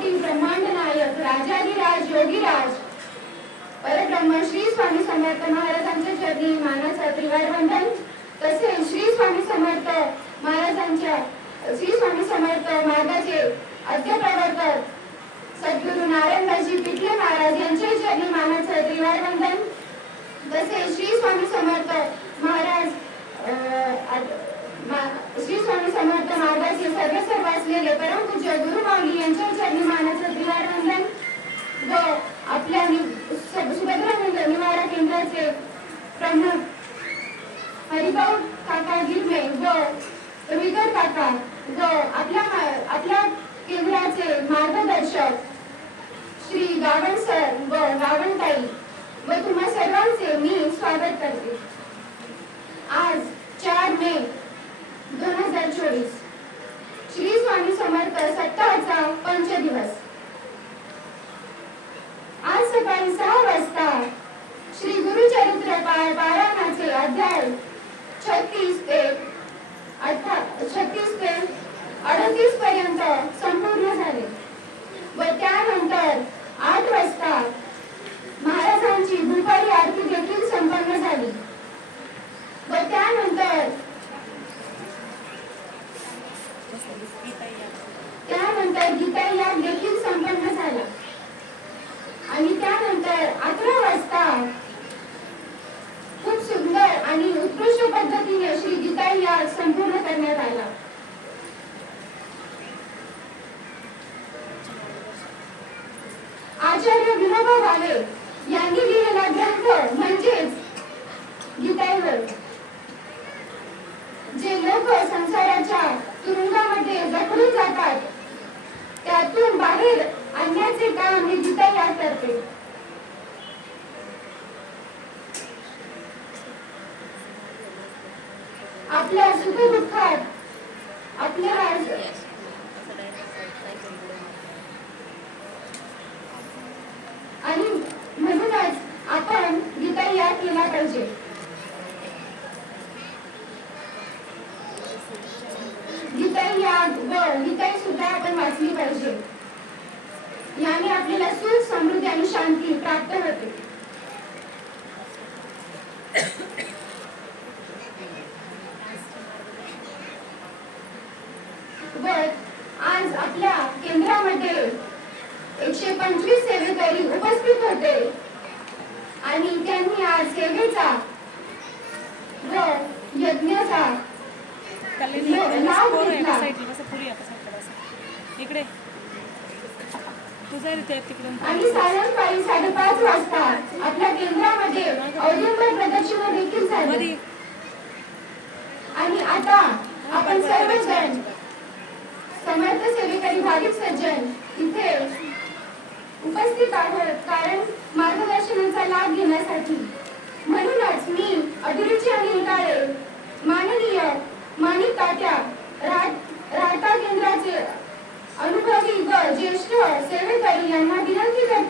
ब्रह्मकोटी ब्रह्मांड नायक राजाधिराज योगीराज. परब्रह्म श्री स्वामी समर्थ महाराजांच्या चरणी मानाचा त्रिवार बंधन तसे श्री स्वामी समर्थ महाराजांच्या श्री स्वामी समर्थ मार्गाचे अध्यप्रवर्तक सद्गुरु नारायणदासजी पिठले महाराज यांच्या चरणी मानाचं त्रिवार बंधन तसे श्री स्वामी समर्थ महाराज श्री स्वामी समर्थ सर्व सर्वस्व असलेले परंतु गुरु माऊली यांच्या चरणी मानाचं त्रिवार वंदन व आपल्या नि- सु- सुभद्रा निवारा केंद्राचे प्रमुख हरिभाऊ काका गिरमे व विगर काका व आपल्या आपल्या केंद्राचे मार्गदर्शक श्री गावण सर व गावणताई व तुम्हा सर्वांचे मी स्वागत करते आज चार मे दोन हजार चोवीस श्री स्वामी समर्थ सप्ताहाचा पंचदिवस आज सकाळी सहा वाजता श्री गुरुचरित्र पाय पारायणाचे अध्याय छत्तीस ते अठरा छत्तीस ते अडतीस पर्यंत संपूर्ण झाले व त्यानंतर आठ वाजता महाराजांची दुपारी आरती देखील संपन्न झाली व त्यानंतर त्यानंतर गीता याग देखील संपन्न झाला आणि त्यानंतर अकरा वाजता खूप सुंदर आणि उत्कृष्ट पद्धतीने श्री गीता याग संपूर्ण करण्यात आला आचार्य विनोबा भावे लोक संसाराच्या तुरुंगामध्ये जखडून जातात. त्यातून बाहेर आणण्याचे काम ही गीता याद करते आपल्या सुखदुःखात आपल्याला आणि म्हणूनच आपण गीता याद केला पाहिजे. गीताई याद व गीताई सुद्धा आपण वाचली पाहिजे. याने आपल्याला सुख समृद्धी आणि शांती प्राप्त होते. व आज आपल्या केंद्रामध्ये एकशे पंचवीस सेवेकरी उपस्थित होते. आणि त्यांनी आज सेवेचा व यज्ञाचा इकडे पुरी तुझा रीती तिकडून आणि सायंकाळी साडेपाच वाजता आपल्या केंद्रामध्ये औदुंबर प्रदक्षिणा देखील झाली. मध्ये आणि आता आपण सर्वजण समर्थ सेवेकरी भाविक सज्जन इथे उपस्थित आहोत कारण मार्गदर्शनाचा लाभ घेण्यासाठी. म्हणूनच मी अभिरुची काळे माननीय ज्येष्ठ सेवेकरी यांना विनंती करते.